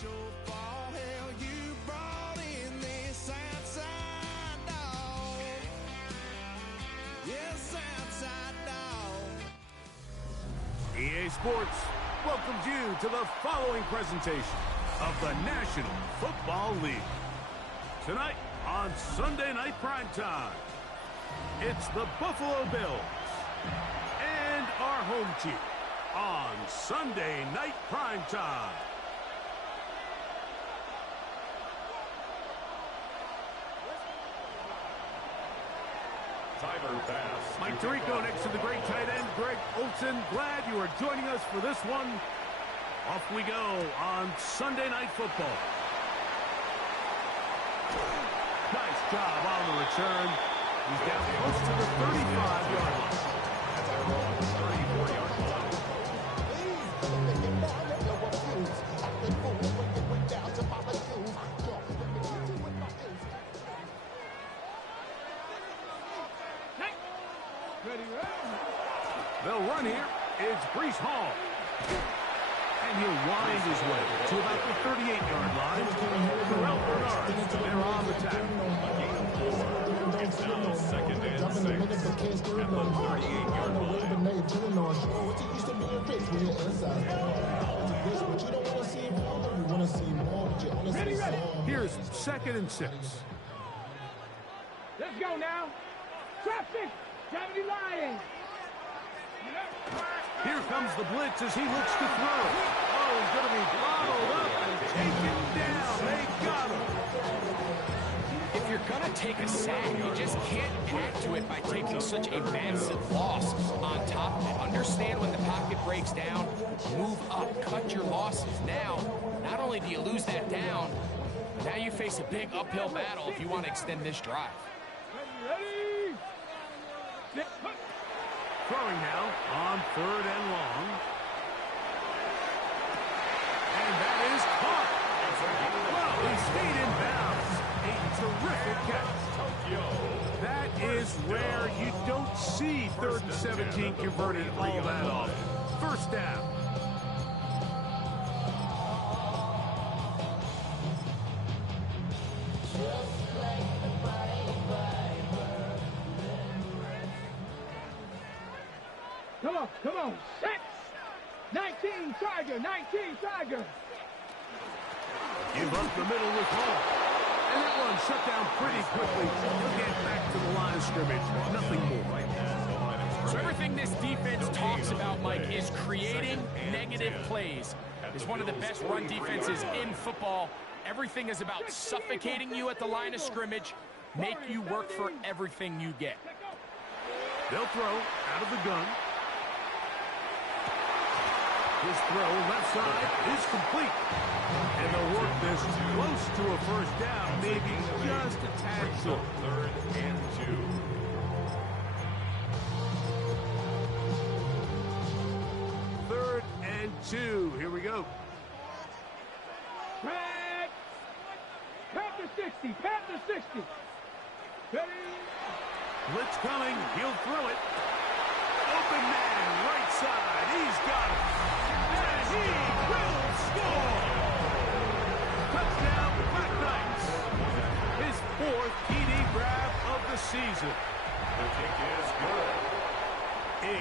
shortfall. Hell, you brought in this outside dog. Yes, outside dog. EA Sports welcomes you to the following presentation of the National Football League. Tonight on Sunday Night Primetime, it's the Buffalo Bills and our home team on Sunday Night Primetime. Mike Tirico next to the great tight end, Greg Olson. Glad you are joining us for this one. Off we go on Sunday Night Football. Nice job on the return. He's down close to the 35-yard line. They'll run here. It's Breece Hall. And he'll wind his way to about the 38-yard line. Terrell Bernard, they're on the tackle. It's now second and 6 at the 38-yard line. Here's second and 6. Let's go now. Traffic. Johnny Lyons. Here comes the blitz as he looks to throw. Oh, he's going to be bottled up and taken down. They got him. If you're going to take a sack, you just can't add to it by taking such a massive loss on top of it. Understand when the pocket breaks down, move up, cut your losses. Now, not only do you lose that down, now you face a big uphill battle if you want to extend this drive. Ready? Throwing now on third and long. And that is caught. Well, he stayed in bounds. A terrific catch. That is rare. You don't see 3rd and 17 converted all that often. First down. Come on. Set. 19 Tiger. Give up the middle with Hall. And that one shut down pretty quickly. He'll get back to the line of scrimmage. Nothing more. So everything this defense talks about, Mike, is creating negative plays. It's one of the best run defenses in football. Everything is about suffocating you at the line of scrimmage, make you work for everything you get. They'll throw out of the gun. His throw left side is complete. And they'll work this close to a first down, maybe just a tad short. 3rd and 2. 3rd and 2. Here we go. Back. Panther 60. Ready? Blitz coming. He'll throw it. Open man, right side. He's got it. And he will score. Touchdown, Black Knights. His 4th TD grab of the season. The kick is good.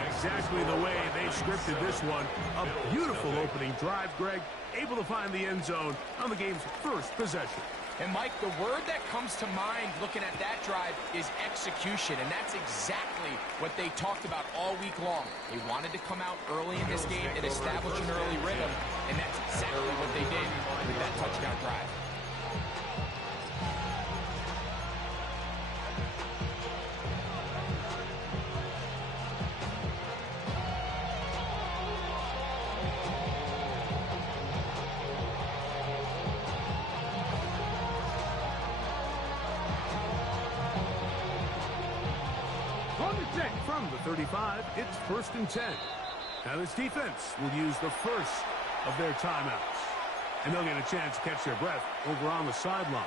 Exactly the way they scripted this one. A beautiful opening drive, Greg. Able to find the end zone on the game's first possession. And, Mike, the word that comes to mind looking at that drive is execution, and that's exactly what they talked about all week long. They wanted to come out early in this game and establish an early rhythm, and that's exactly what they did with that touchdown drive. From the 35, it's 1st and 10. Now this defense will use the first of their timeouts. And they'll get a chance to catch their breath over on the sideline.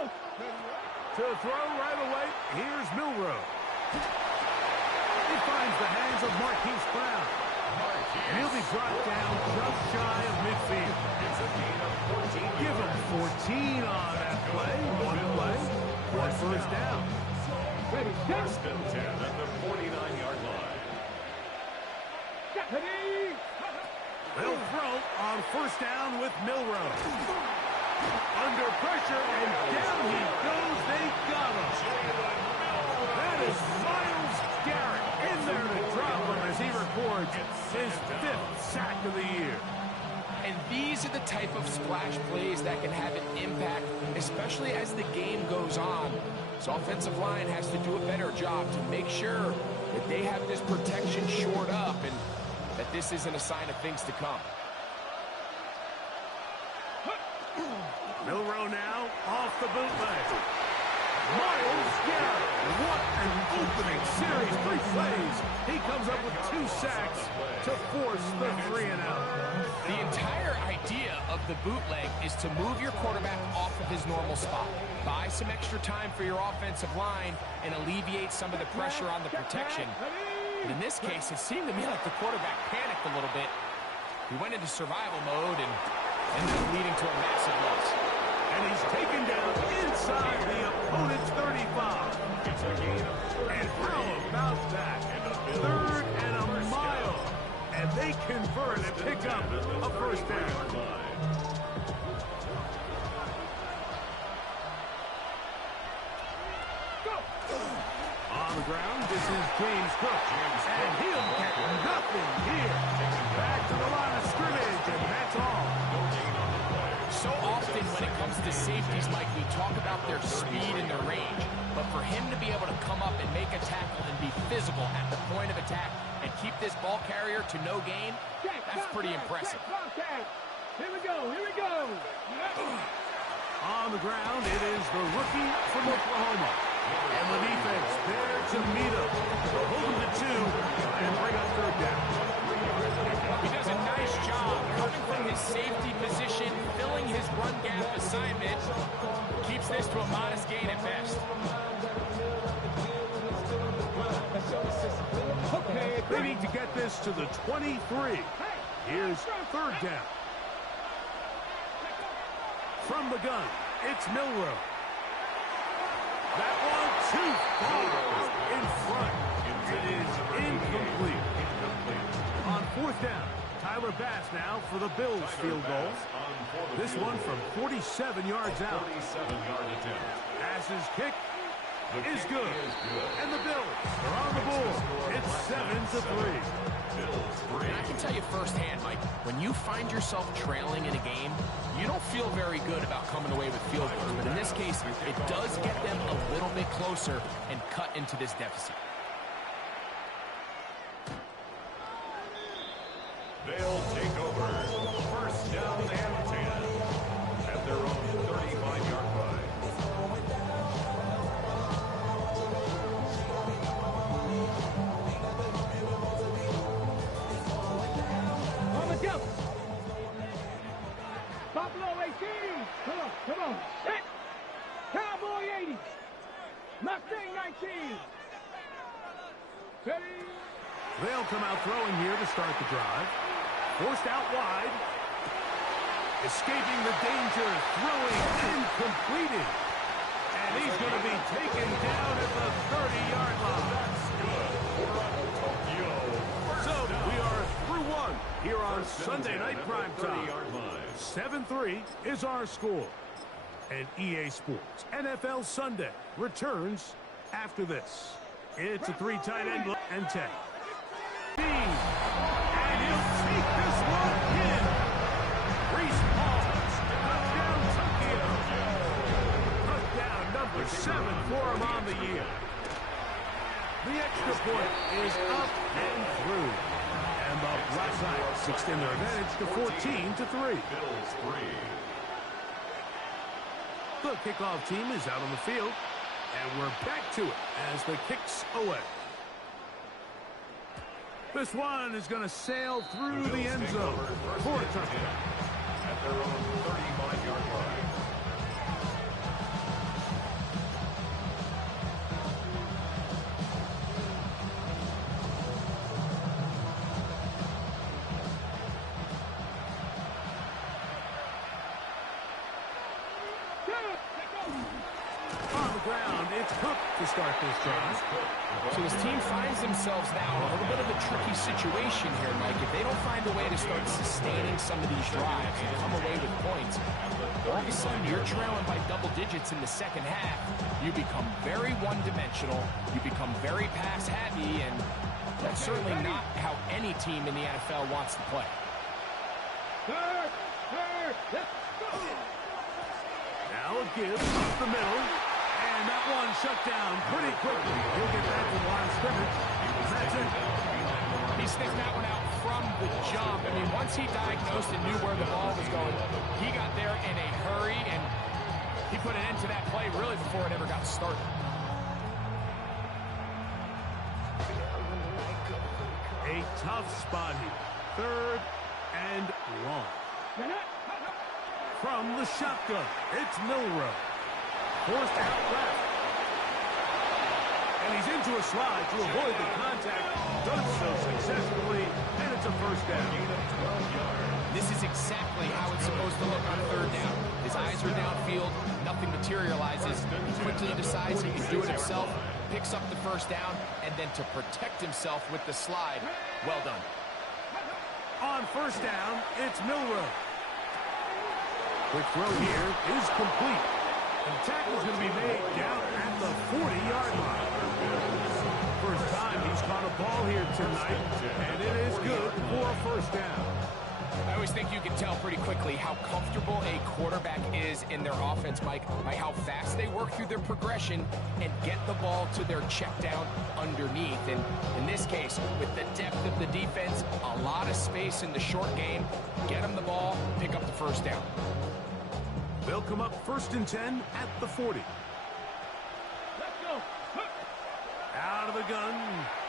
To throw right away, here's Milrow. He finds the hands of Marquise Brown. And he'll be brought down just shy of midfield. Give him 14 on that play. One first down. Ready, First and 10 at the 49-yard line. ready. They'll throw on first down with Milrow. Under pressure, and down he goes. They got him. That is Myles Garrett in there to drop him as he records his 5th sack of the year. And these are the type of splash plays that can have an impact, especially as the game goes on. So offensive line has to do a better job to make sure that they have this protection shored up and that this isn't a sign of things to come. Milrow now off the bootleg. Myles Garrett, what an opening series, 3 plays. He comes up with 2 sacks to force the 3-and-out. The entire idea of the bootleg is to move your quarterback off of his normal spot. Buy some extra time for your offensive line and alleviate some of the pressure on the protection. But in this case, it seemed to me like the quarterback panicked a little bit. He went into survival mode and ended up leading to a massive loss. And he's taken down inside the opponent's 35. And how about that? 3rd and a mile. And they convert and pick up a first down. On the ground, this is James Cook. And he'll get nothing here. Back to the line of scrimmage, and that's all. So often when it comes to safeties, Mike, we talk about their speed and their range. But for him to be able to come up and make a tackle and be physical at the point of attack and keep this ball carrier to no gain, that's pretty impressive. Here we go. On the ground, it is the rookie from Oklahoma. And the defense there to meet him. So hold him to 2 and bring up 3rd down. He does a nice job coming from his safety position, filling his run gap assignment. Keeps this to a modest gain at best. They need to get this to the 23. Here's 3rd down. From the gun, it's Milrow. That one too far in front. It is incomplete. On 4th down, Tyler Bass now for the Bills field goal. This one from 47 yards out. Bass's kick is good. And the Bills are on the board. It's 7-3. And I can tell you firsthand, Mike, when you find yourself trailing in a game, you don't feel very good about coming away with field goals. But in this case, it does get them a little bit closer and cut into this deficit. They'll take over. First down and 10 at their own 35-yard line. On the jump. Buffalo 18. Come on. Set. Cowboy 80. Mustang 19. Ready. They'll come out throwing here to start the drive. Forced out wide. Escaping the danger. Throwing incompleted. And he's going to be taken down at the 30-yard line. So we are through 1 here on Sunday Night Primetime. 7-3 is our score. And EA Sports NFL Sunday returns after this. It's a 3 tight end and 10. And he'll take this one in. Reese Hall. Touchdown Tokyo. Touchdown number 7 for him on the year. The extra point is up and through. And the Black Knights extend their advantage to 14-3. Bills 3. The kickoff team is out on the field. And we're back to it as the kick's away. This one is going to sail through the end zone for a touchdown. At their own 35-yard line. ground. It's Cook to start this drive. So his team finds themselves now in a little bit of a tricky situation here, Mike. If they don't find a way to start sustaining some of these drives and come away with points, all of a sudden you're trailing by double digits in the second half. You become very one-dimensional. You become very pass-heavy, and that's certainly not how any team in the NFL wants to play. Third, let's go. Now a give up the middle, and that one shut down pretty quickly. He'll get back to the line of scrimmage. That's it. He sniffed that one out from the jump. I mean, once he diagnosed and knew where the ball was going, he got there in a hurry, and he put an end to that play really before it ever got started. A tough spot here. Third and long. From the shotgun, it's Milrow. Forced out left. And he's into a slide to avoid the contact. Does so successfully, and it's a first down. This is exactly how it's supposed to look on third down. His eyes are downfield, nothing materializes. He quickly decides he can do it himself, picks up the first down, and then to protect himself with the slide. Well done. On first down, it's Milrow. Quick throw here is complete. And the tackle is going to be made down at the 40-yard line. First time he's caught a ball here tonight, and it is good for a first down. I always think you can tell pretty quickly how comfortable a quarterback is in their offense, Mike, by how fast they work through their progression and get the ball to their check down underneath. And in this case, with the depth of the defense, a lot of space in the short game, get them the ball, pick up the first down. They'll come up first and 10 at the 40. Let's go. Out of the gun,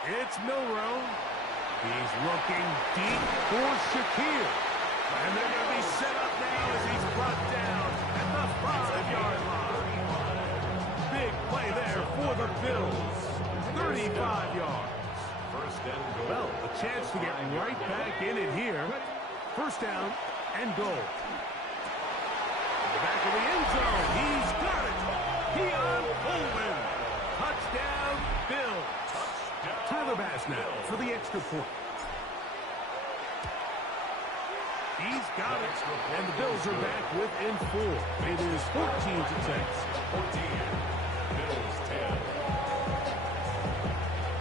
it's Milrow. He's looking deep for Shakir. And they're going to be set up now as he's brought down at the 5-yard line. Big play there for the Bills. 35 yards. First and goal. Well, a chance to get right back in it here. First down and goal. Back of the end zone. He's got it. Keon Coleman. Touchdown, Bills. Tyler Bass now for the extra point. He's got it. And the Bills are back within 4. It is 14-10. 14. Bills 10.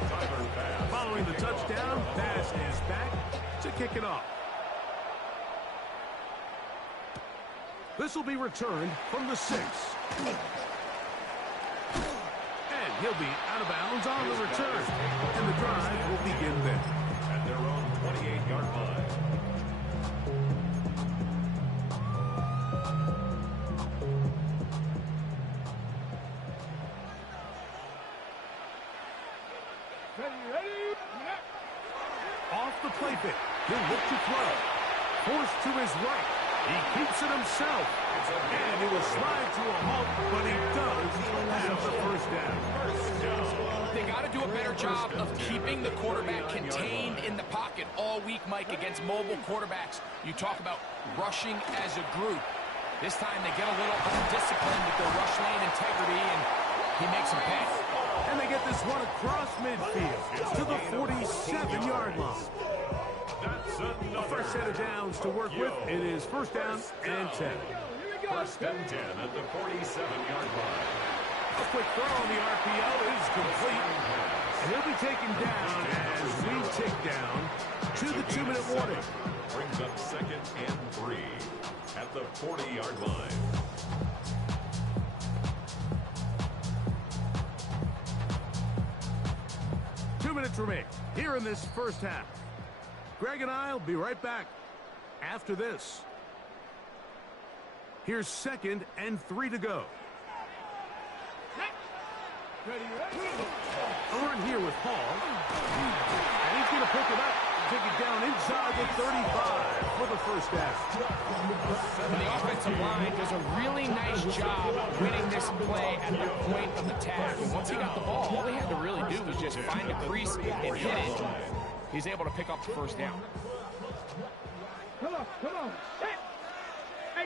Tyler Bass. Following the touchdown, Bass is back to kick it off. This will be returned from the 6. And he'll be out of bounds on the return. And the drive will begin there. At their own 28-yard line. Ready? Off the play bit. He'll look to throw. Forced to his right. He keeps it himself. And he will slide to a halt, but he does have the first down. They got to do a better job of keeping the quarterback contained in the pocket all week, Mike, against mobile quarterbacks. You talk about rushing as a group. This time they get a little undisciplined with their rush lane integrity, and he makes them pay. And they get this one across midfield to the 47-yard line. A fresh set of downs to work with. It is first down and 10. First and 10 at the 47-yard line. A quick throw on the RPO is complete. And he'll be taken down as we tick down to the 2-minute warning. Brings up second and 3 at the 40-yard line. Minutes remain here in this first half. Greg and I will be right back after this. Here's second and 3 to go. Earn here with Hall. And he's going to pick it up and take it down inside the 35 for the first down. And the offensive line does a really nice job winning this play at the point of attack. And once he got the ball, all he had to really do was just find a crease and hit it. He's able to pick up the first down. Come on.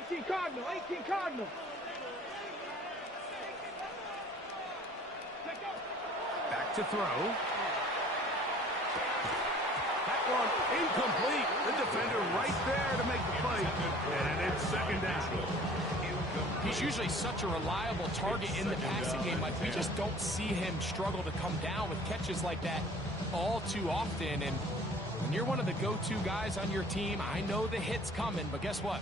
18 Cardinal. to throw. That one incomplete. The defender right there to make the fight. And it's second down. He's usually such a reliable target in the passing game. Like, we just don't see him struggle to come down with catches like that all too often. And when you're one of the go-to guys on your team, I know the hit's coming, but guess what?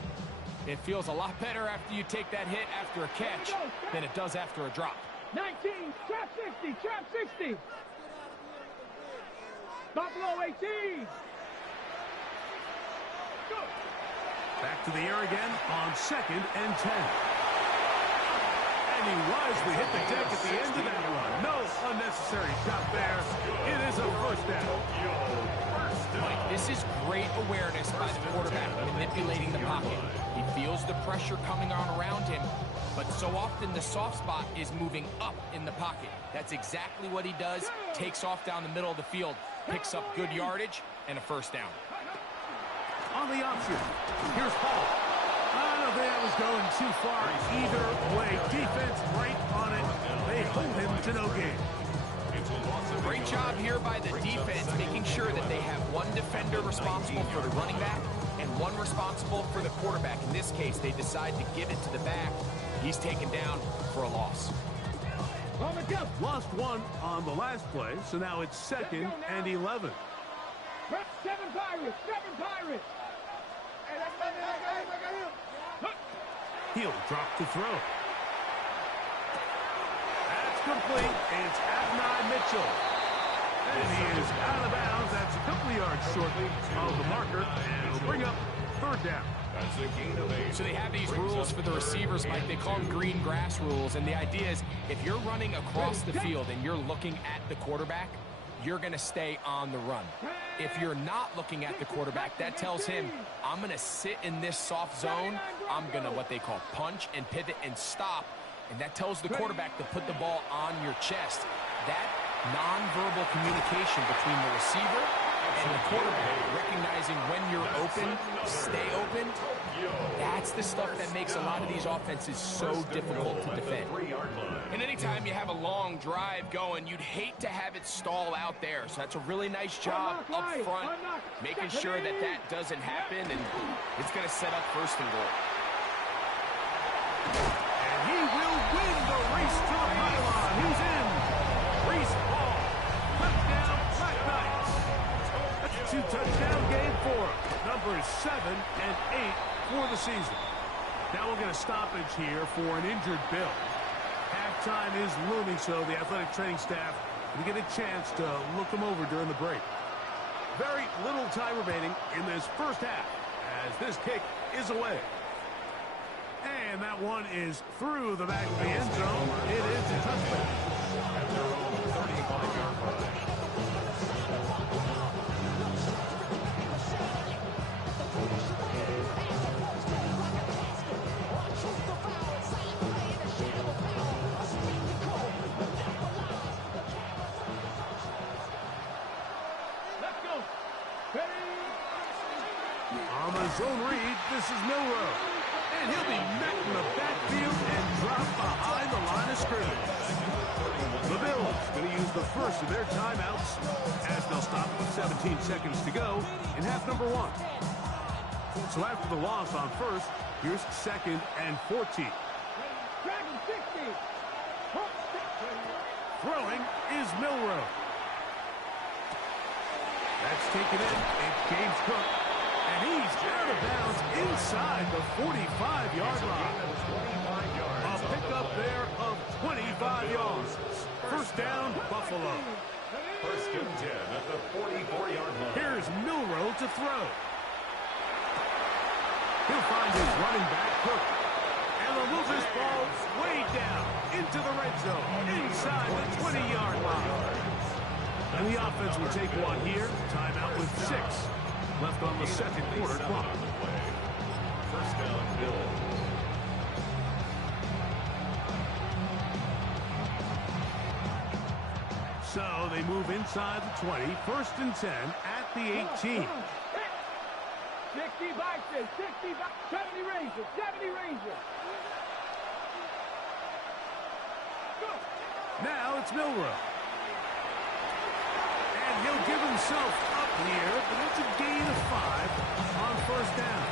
It feels a lot better after you take that hit after a catch than it does after a drop. 19, trap 60, trap 60. Buffalo 18. Go. Back to the air again on 2nd and 10. And he wisely hit the deck at the end of that run. No unnecessary shot there. It is a first down. Mike, this is great awareness by the quarterback manipulating the pocket. He feels the pressure coming on around him, but so often the soft spot is moving up in the pocket. That's exactly what he does. Takes off down the middle of the field, picks up good yardage, and a first down. On the option, here's Paul. I don't think that was going too far either way. Defense right on it. They hold him to no gain. Great job here by the defense, making sure that they have one defender responsible for the running back and one responsible for the quarterback. In this case, they decide to give it to the back. He's taken down for a loss. Lost one on the last play, so now it's 2nd and 11. 7 Pirates, 7 Pirates. He'll drop to throw. That's complete. It's Adonai Mitchell. And he is out of bounds. That's a couple of yards short of the marker. And it'll bring up 3rd down. So they have these rules for the receivers, Mike. They call them green grass rules. And the idea is if you're running across the field and you're looking at the quarterback, you're going to stay on the run. If you're not looking at the quarterback, that tells him, I'm going to sit in this soft zone. I'm going to what they call punch and pivot and stop. And that tells the quarterback to put the ball on your chest. That nonverbal communication between the receiver and the quarterback, recognizing when you're open, stay open, that's the stuff that makes a lot of these offenses so difficult to defend. And anytime you have a long drive going, you'd hate to have it stall out there. So that's a really nice job up front, making sure that that doesn't happen, and it's going to set up 1st and goal. And he will win the race to the pylon. He's in. Reese Hall. Touchdown, Black Knights. That's a 2-touchdown game for him. Numbers 7 and 8 for the season. Now we'll get a stoppage here for an injured Bill. Halftime is looming, so the athletic training staff will get a chance to look him over during the break. Very little time remaining in this first half as this kick is away. And that one is through the back of the end zone. It is a touchdown. At their own 35-yard line. Let's go. On the zone read, this is Milrow. And he'll be met in the backfield and dropped behind the line of scrimmage. The Bills going to use the first of their timeouts as they'll stop with 17 seconds to go in half number 1. So after the loss on first, here's 2nd and 14. Dragon 60. Throwing is Milrow. That's taken in. It's James Cook. And he's out of bounds inside the 45-yard line. A pickup there of 25 yards. First down, Buffalo. 1st and 10 at the 44-yard line. Here's Milrow to throw. He'll find his running back, Cook. And they'll move this ball way down into the red zone, inside the 20-yard line. And the offense will take one here. Timeout with 6 left on the 2nd quarter clock. 1st down, Bill. So they move inside the 20. 1st and 10 at the 18. 60 boxes, 60 boxes, 70 Rangers, 70 Rangers. Now it's Milrow. he'll give himself up here, but it's a gain of 5 on first down.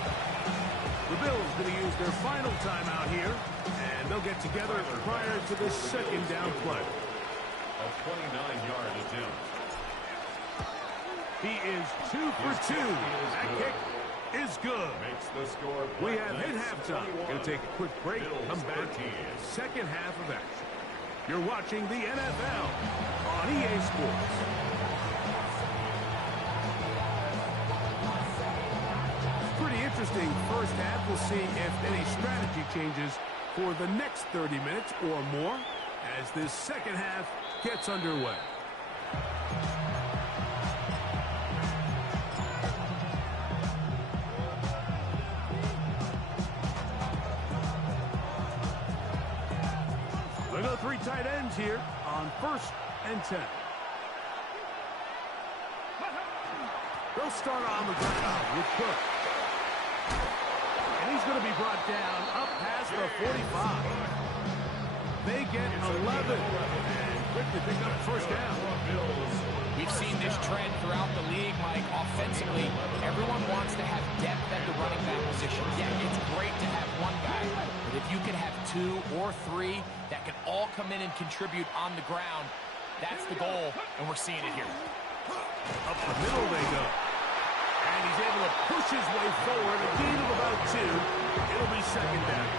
The Bills going to use their final timeout here, and they'll get together prior to the second down play. A 29-yard attempt. He is 2 for 2. That kick is good. Makes the score. We have hit halftime. Going to take a quick break. Come back. Second half of action. You're watching the NFL on EA Sports. Pretty interesting first half. We'll see if any strategy changes for the next 30 minutes or more as this second half gets underway. They go 3 tight ends here on 1st and 10. They'll start on the ground with Cook. And he's going to be brought down up past the 45. They get 11 and quick to pick up first down. We've seen this trend throughout the league, Mike. Offensively, everyone wants to have depth at the running back position. Yeah, it's great to have one guy, but if you can have 2 or 3 that can all come in and contribute on the ground, that's the goal, and we're seeing it here. Up the middle they go. And he's able to push his way forward. A gain of about 2. It'll be second down.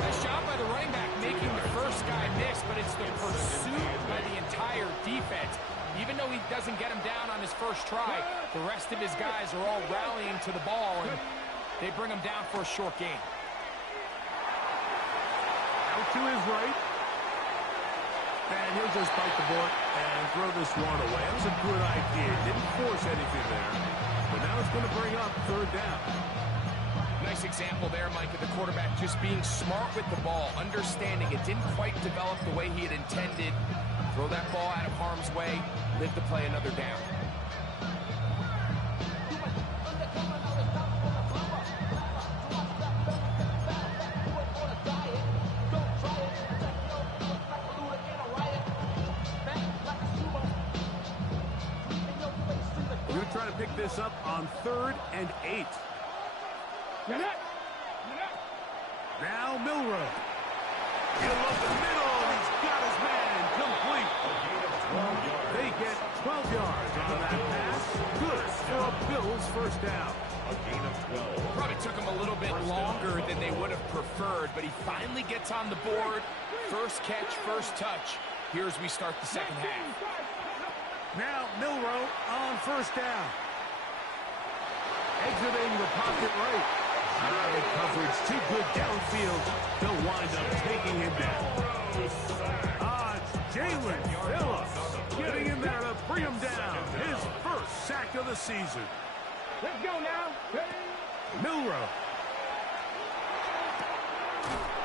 Nice job by the running back making the first guy miss, but it's the pursuit by the entire defense. Even though he doesn't get him down on his first try, the rest of his guys are all rallying to the ball, and they bring him down for a short gain. Out to his right. And he'll just bite the bullet and throw this one away. That was a good idea. Didn't force anything there. But now it's going to bring up third down. Nice example there, Mike, of the quarterback just being smart with the ball, understanding it didn't quite develop the way he had intended. Throw that ball out of harm's way, live to play another down. We're going to try to pick this up on 3rd and 8. Now Milroe. He'll up the middle, and he's got his man complete. They get 12 yards on that pass. Good for a Bills first down. A gain of 12. Probably took him a little bit longer than they would have preferred, but he finally gets on the board. First catch, first touch. Here as we start the second half. Now Milroe on first down. Exiting the pocket right. The coverage too good downfield. They'll wind up taking him down. It's Jalen Phillips getting in there to bring him down. His first sack of the season. Let's go now. Milroe.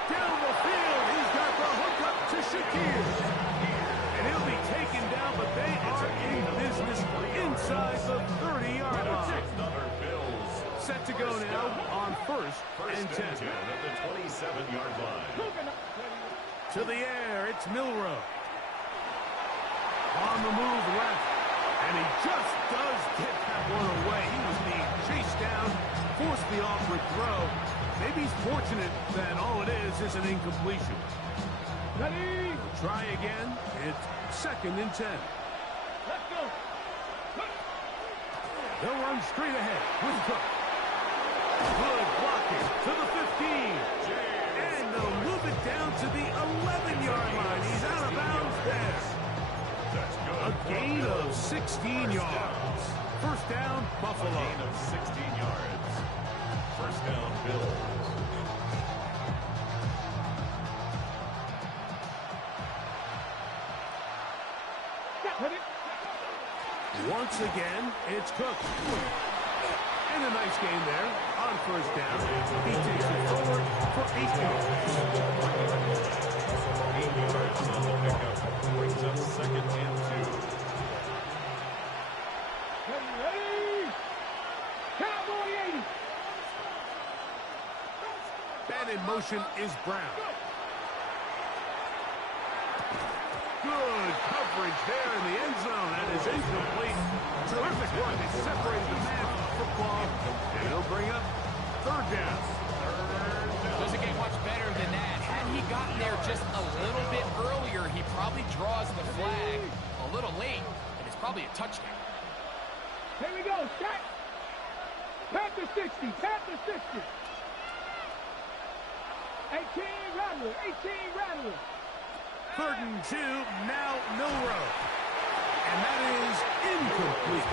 Down the field. He's got the hook up to Shakir. And he'll be taken down, but they are in business inside the 30-yard line. Set to go now on 1st and 10. At the 27-yard line. To the air, it's Milroe. On the move left. And he just does get that one away. He was being chased down, forced the awkward throw. Maybe he's fortunate that all it is an incompletion. Ready? Try again. It's 2nd and 10. Let's go. They'll run straight ahead with Cook. Good blocking to the 15. And they'll move it down to the 11-yard line. He's out of bounds there. That's good. A gain of 16 yards. First down, Buffalo. A gain of 16 yards. First down, Bills. Once again, it's Cook. And a nice gain there on first down. He takes it forward for 8 yards. 8 yards on the pickup. Brings up 2nd and 2. Ready? Cowboy 80. And in motion is Brown. Good coverage there in the end zone. That is incomplete. Terrific work. They separated the man from the football, and he'll bring up third down. Doesn't get much better than that. Had he gotten there just a little bit earlier, he probably draws the flag a little late, and it's probably a touchdown. Here we go, set. Panther 60, Panther 60. 18 Rattler, 18 Rattler. 3rd and 2, now Milrow. And that is incomplete.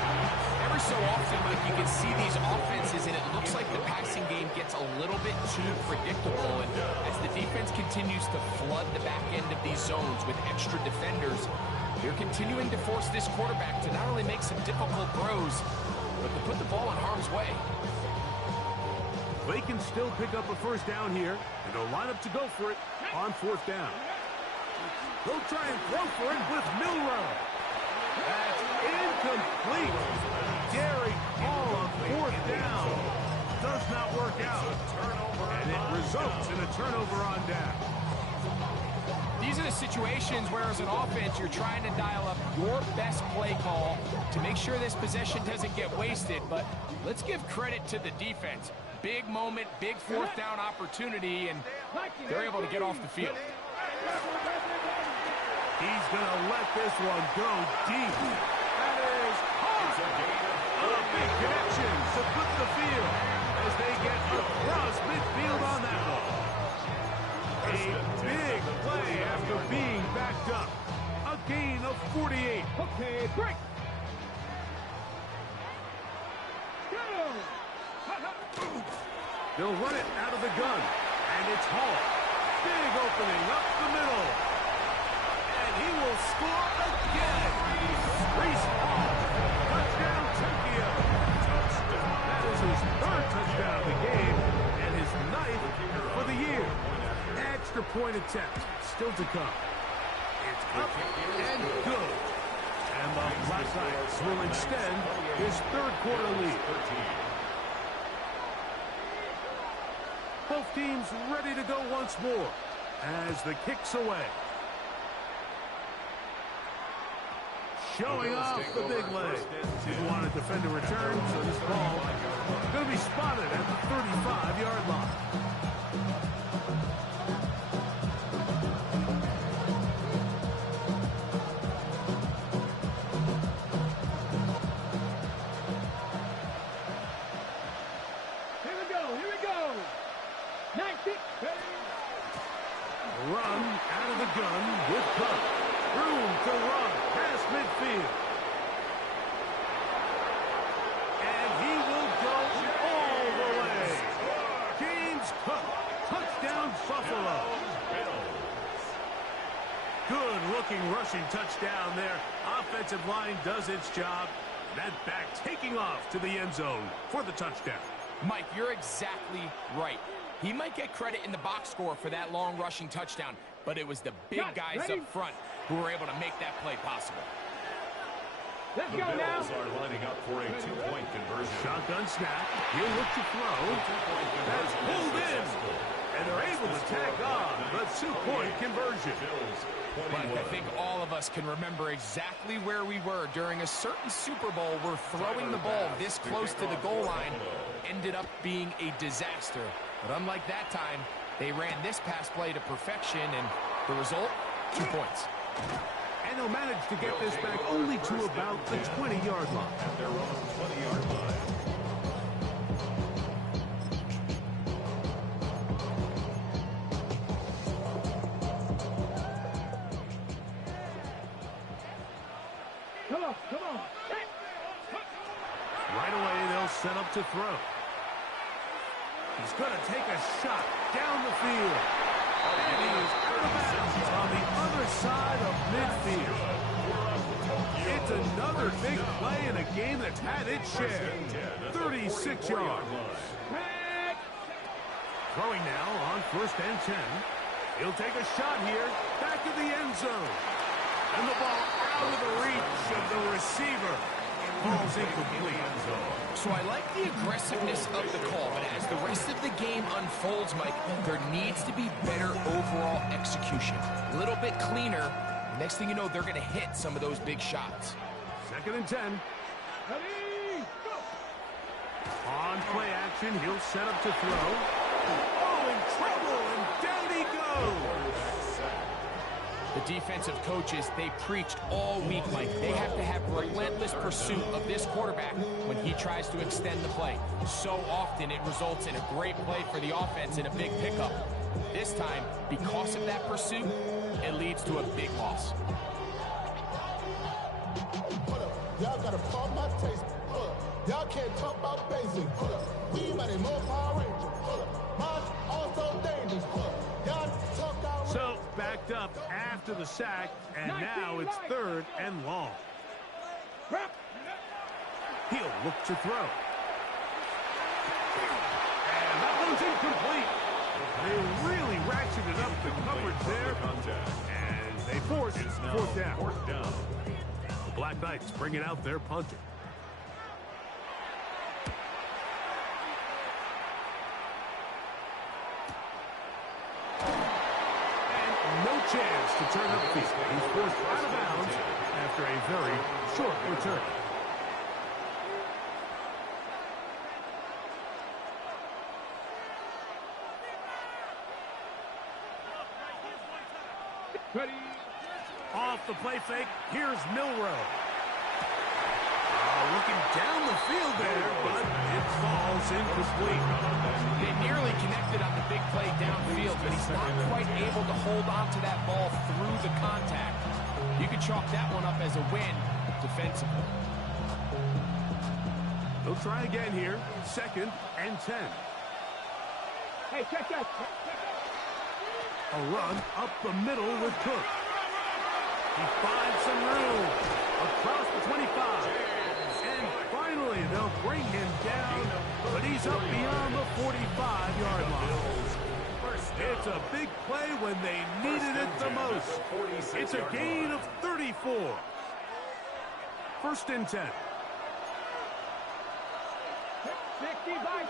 Every so often, Mike, you can see these offenses, and it looks like the passing game gets a little bit too predictable. And as the defense continues to flood the back end of these zones with extra defenders, they're continuing to force this quarterback to not only make some difficult throws, but to put the ball in harm's way. They can still pick up a first down here, and they'll line up to go for it on 4th down. They'll try and throw for it with Milrow. That's incomplete. Gary Hall on 4th down. Does not work out. And it results in a turnover on down. These are the situations where, as an offense, you're trying to dial up your best play call to make sure this possession doesn't get wasted. But let's give credit to the defense. Big moment, big 4th down opportunity, and they're able to get off the field. He's going to let this one go deep. That is hard. A big connection to put the field as they get across midfield on that one. A big play after being backed up. A gain of 48. Okay, break. They'll run it out of the gun. And it's Hall. Big opening up the middle. And he will score again. Reese Hall. Touchdown, Tokyo. That is his 3rd touchdown of the game and his 9th for the year. Extra point attempt still to come. It's up and good. And the Black Knights will extend his 3rd quarter lead. Both teams ready to go once more as the kick's away. Showing off the big leg. Didn't want to defend a return, so this ball is going to be spotted at the 35-yard line. Run out of the gun with Cook. Room to run past midfield. And he will go all the way. James Cook, touchdown Buffalo. Good-looking rushing touchdown there. Offensive line does its job. That back taking off to the end zone for the touchdown. Mike, you're exactly right. He might get credit in the box score for that long rushing touchdown, but it was the big guys up front who were able to make that play possible. Let's go now. The Bills are lining up for a 2-point conversion. Shotgun snap. He'll look to throw. That's pulled in. And they're able to tack on the 2-point conversion. Mike, I think all of us can remember exactly where we were during a certain Super Bowl where throwing the ball this close to the goal line ended up being a disaster. But unlike that time, they ran this pass play to perfection, and the result, 2 points. And they'll manage to get this back only to about the 20-yard line. At their own 20-yard line. Come on. Right away, they'll set up to throw. He's going to take a shot down the field. And he is out of bounds on the other side of midfield. It's another big play in a game that's had its share. 36 yards. Throwing now on 1st and 10. He'll take a shot here. Back of the end zone. And the ball out of the reach of the receiver. Ball's incomplete. So I like the aggressiveness of the call, but as the rest of the game unfolds, Mike, there needs to be better overall execution. A little bit cleaner, Next thing you know, they're going to hit some of those big shots. 2nd and 10. Ready, go. On play action, he'll set up to throw. Oh, in trouble, and down he goes. The defensive coaches, they preached all week, Mike. They have to have relentless pursuit of this quarterback when he tries to extend the play. So often it results in a great play for the offense and a big pickup. This time, because of that pursuit, it leads to a big loss. Y'all gotta pump my taste. Y'all can't talk about basic. We might need more Power Rangers. Mine also dangerous. Y'all talk out. So, backed up after the sack, and now it's 3rd and long. He'll look to throw. And that one's incomplete. They really ratcheted up the coverage there, and they force 4th down. 4th down. The Black Knights bring it out there punting. And no chance to turn upfield. He's forced out of bounds after a very short return. Ready. Off the play fake, here's Milrow. Looking down the field there, but it falls incomplete. They nearly connected on the big play downfield, but he's not quite able to hold on to that ball through the contact. You can chalk that one up as a win defensively. They'll try again here, 2nd and 10. Hey, check that. A run up the middle with Cook. He finds some room across the 25. And finally, they'll bring him down, but he's up beyond the 45-yard line. It's a big play when they needed it the most. It's a gain of 34. 1st and 10. 65.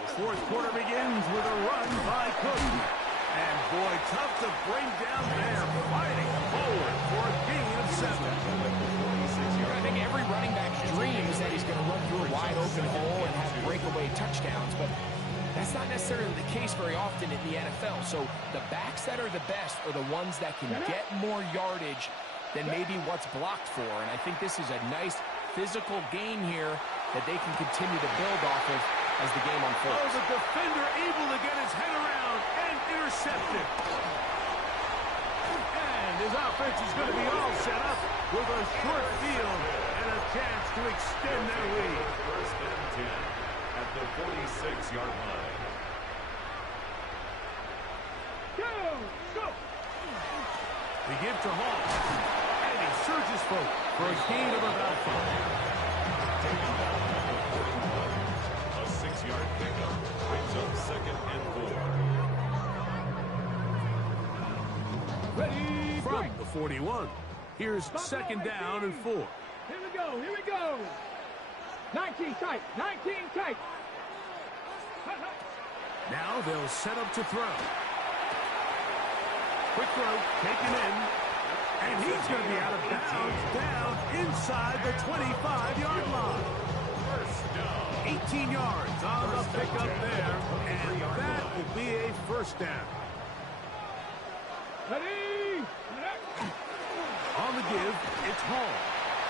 The 4th quarter begins with a run by Cook. And boy, tough to bring down there, fighting forward for a gain of 7. I think every running back dreams that he's going to run through a wide open hole and have breakaway touchdowns, but that's not necessarily the case very often in the NFL. So the backs that are the best are the ones that can get more yardage than maybe what's blocked for. And I think this is a nice physical gain here that they can continue to build off of as the game unfolds. Oh, the defender able to get his head around and intercepted. And his offense is going to be all set up with a short field and a chance to extend their lead. 1st and 10 at the 46-yard line. Go. We give to Hall. And he surges forward for a gain of about 5. A 6-yard pickup brings up 2nd and 4. Ready. From the 41, here's 2nd down and 4. Here we go. 19 tight. Now they'll set up to throw. Quick throw, taken in. And he's going to be out of bounds, down inside the 25-yard line. 18 yards on the pickup there, and that will be a 1st down. Ready. On the give, it's Hall.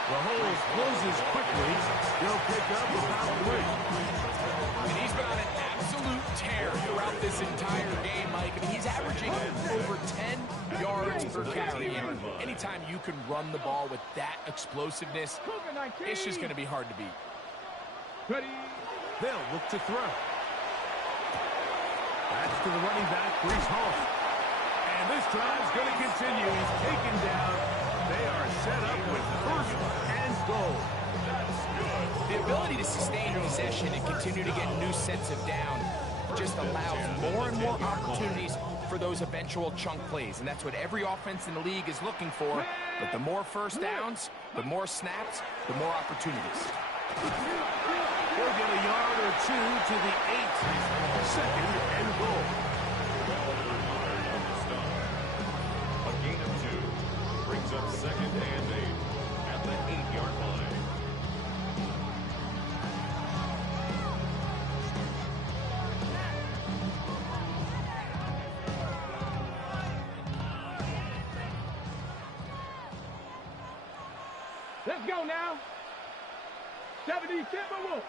The hole closes quickly. They'll pick up about 3. And he's been on an absolute tear throughout this entire game, Mike. I mean, he's averaging over 10 yards per carry. And anytime you can run the ball with that explosiveness, it's just going to be hard to beat. Ready. They'll look to throw. That's to the running back, Brees Hall. And this drive's going to continue. He's taken down. They are set up with 1st and goal. The ability to sustain possession and continue to get new sets of down just allows more and more opportunities for those eventual chunk plays. And that's what every offense in the league is looking for. But the more 1st downs, the more snaps, the more opportunities. They'll get a yard or 2 to the 8. 2nd and goal. A gain of 2. 2nd and 8 at the 8-yard line. Let's go now. 70 Timberwolves.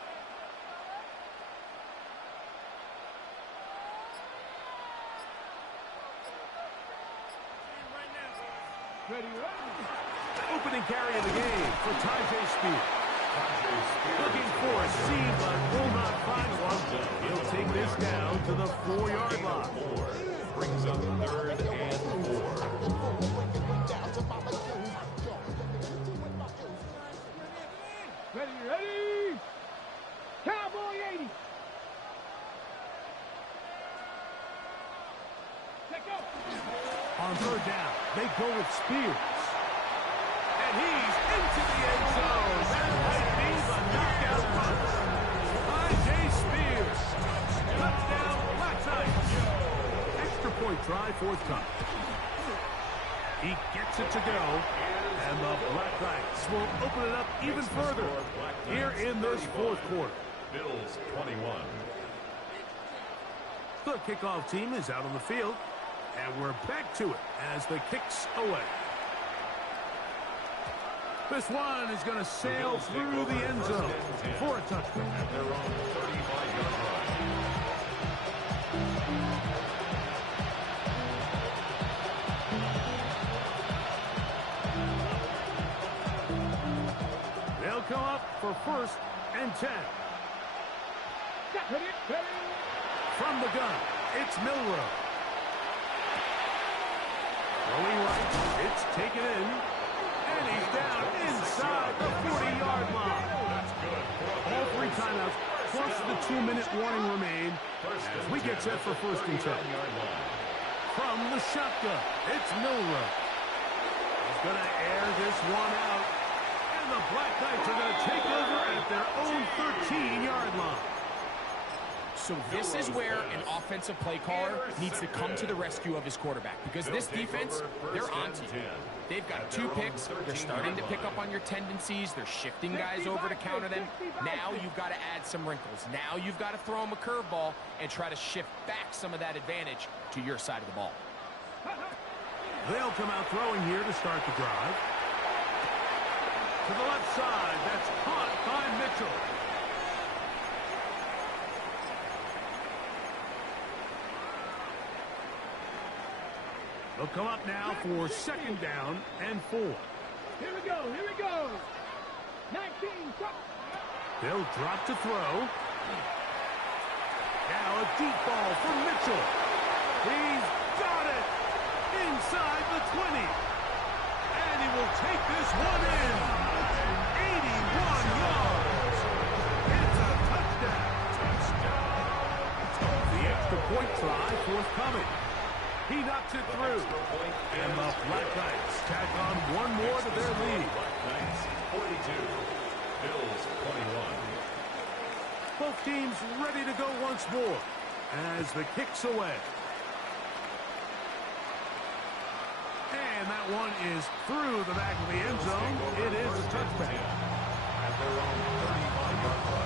Ready, ready. Opening carry of the game for Tajay Spears. Looking for a seam, but will not find one. He'll take this down to the 4-yard line. Brings up 3rd and 4. Ready, ready. Cowboy 80. Let go. On 3rd down, they go with Spears. And he's into the end zone. That might be the knockout punch. Tajay Spears. Touchdown, Black Knights. Extra point try forthcoming. He gets it to go. And the Black Knights will open it up even further here in this 4th quarter. Bills 21. The kickoff team is out on the field. And we're back to it as the kick's away. This one is going to sail through the end zone for a touchdown. At their own 35-yard line. They'll come up for 1st and 10. From the gun, it's Milrow. Going right, it's taken in, and he's down inside the 40-yard line. All 3 timeouts, plus the 2-minute warning remain as we get set for 1st and 10. From the shotgun, it's Milrow. He's going to air this one out, and the Black Knights are going to take over at their own 13-yard line. So this is where an offensive play caller needs to come to the rescue of his quarterback, because this defense, they're onto you. They've got 2 picks. They're starting to pick up on your tendencies. They're shifting guys over to counter them. Now you've got to add some wrinkles. Now you've got to throw them a curveball and try to shift back some of that advantage to your side of the ball. They'll come out throwing here to start the drive. To the left side, that's caught by Mitchell. They'll come up now for 2nd down and 4. Here we go, here we go. 19, They'll drop to throw. Now a deep ball for Mitchell. He's got it inside the 20. And he will take this one in. 81 yards. It's a touchdown. The extra point try forthcoming. He knocks it through. And the Black Knights tack on one more to their lead. Black Knights 42. Bills 21. Both teams ready to go once more as the kick's away. And that one is through the back of the end zone. It is a touchback. At their own 35-yard line.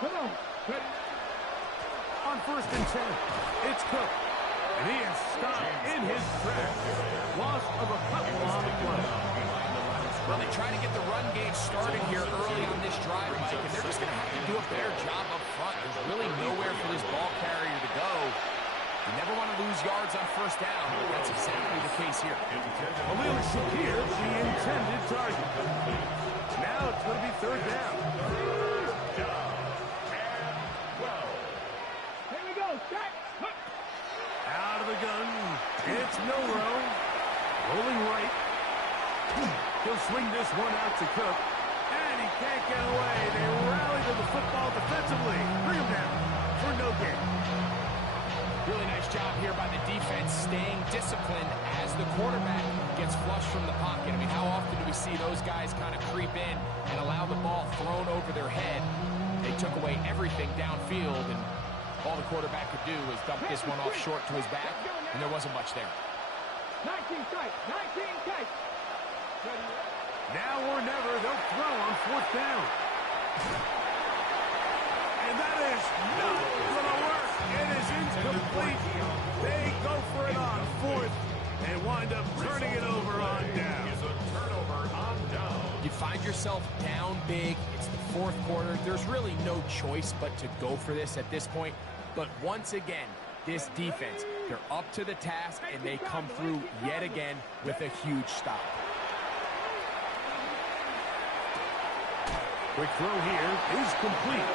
Come on. Ready. On 1st and 10, it's Cook. And he is stopped in his tracks. Loss of a couple on the play. Well, they try to get the run game started here early on this drive, Mike, and they're just going to have to do a better job up front. There's really nowhere for this ball carrier to go. You never want to lose yards on 1st down, but that's exactly the case here. Khalil Shakir, the intended target. Now it's going to be 3rd down. Out of the gun, it's Milrow. Rolling right. He'll swing this one out to Cook. And he can't get away. They rally to the football defensively. Bring him down for no gain. Really nice job here by the defense, staying disciplined as the quarterback gets flushed from the pocket. I mean, how often do we see those guys kind of creep in and allow the ball thrown over their head? They took away everything downfield, and all the quarterback could do was dump this one off short to his back, and there wasn't much there. 19 tight, 19 tight. Now or never, they'll throw on fourth down. And that is not going to work. It is incomplete. They go for it on fourth and wind up turning it over on down. Is a turnover on down. You find yourself down big. It's the fourth quarter. There's really no choice but to go for this at this point. But once again, this defense, they're up to the task, and they come through yet again with a huge stop. Quick throw here is complete.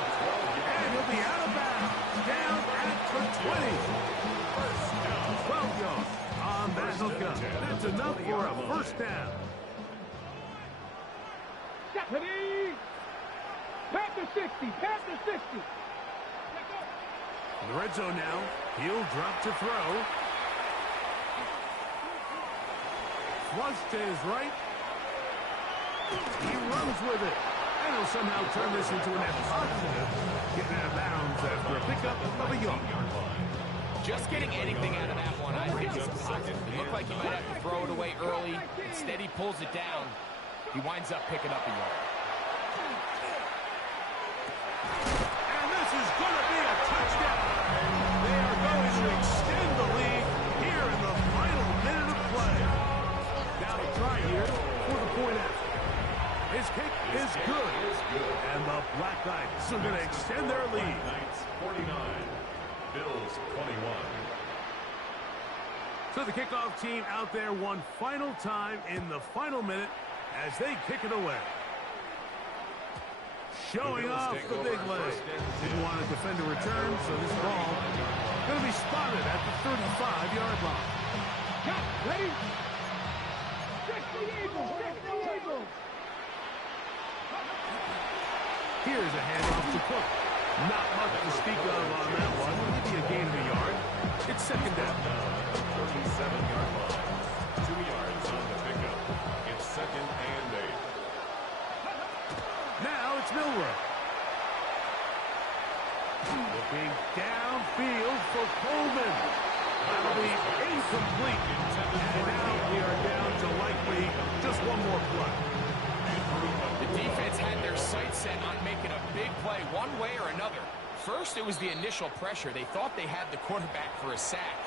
And he'll be out of bounds. Down at the 20. 12 yards on that hookup. That's enough for a first down. Stephanie! Panther 60, Panther 60. In the red zone now, he'll drop to throw. Flush to his right. He runs with it. And he'll somehow turn this into a net positive, getting out of bounds after a pickup of a yard. Just getting anything out of that one, I think, is a positive. It looked like he might have to throw it away early. Instead, he pulls it down. He winds up picking up a yard. And this is going to be a touchdown. They are going to extend the lead here in the final minute of play. Now to try here for the point after. His kick is good. And the Black Knights are going to extend their lead. Knights 49, Bills 21. So the kickoff team out there one final time in the final minute as they kick it away. Showing off the big leg. Didn't want to defend a return, so this ball going to be spotted at the 35-yard line. Cut, ready? 60 Eagles, 60 Eagles. Here's a handoff to Cook. Not much to speak of on that one. Maybe a gain of a yard. It's second down. 37-yard line. 2 yards on the pickup. It's second and 8. Now it's Milrow. Looking downfield for Coleman. That'll be incomplete. And now we are down to likely just one more play. The defense had their sights set on making a big play one way or another. First, it was the initial pressure. They thought they had the quarterback for a sack.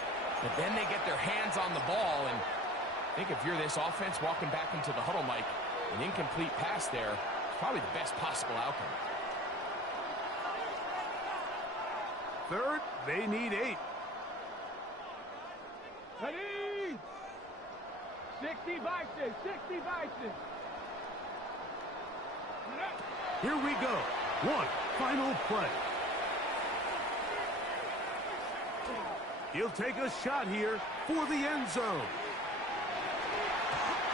But then they get their hands on the ball, and I think if you're this offense walking back into the huddle, Mike, an incomplete pass there is probably the best possible outcome. Third, they need 8. Ready? 60 Vices, 60 Vices. Here we go. One final play. He'll take a shot here for the end zone.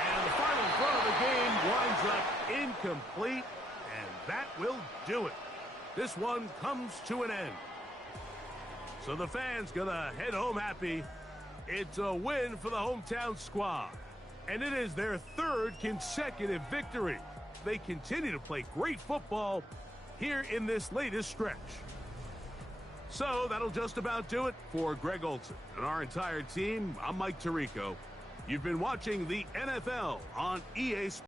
And the final throw of the game winds up incomplete, and that will do it. This one comes to an end. So the fans gonna head home happy. It's a win for the hometown squad, and it is their third consecutive victory. They continue to play great football here in this latest stretch. So that'll just about do it for Greg Olson and our entire team. I'm Mike Tirico. You've been watching the NFL on EA Sports.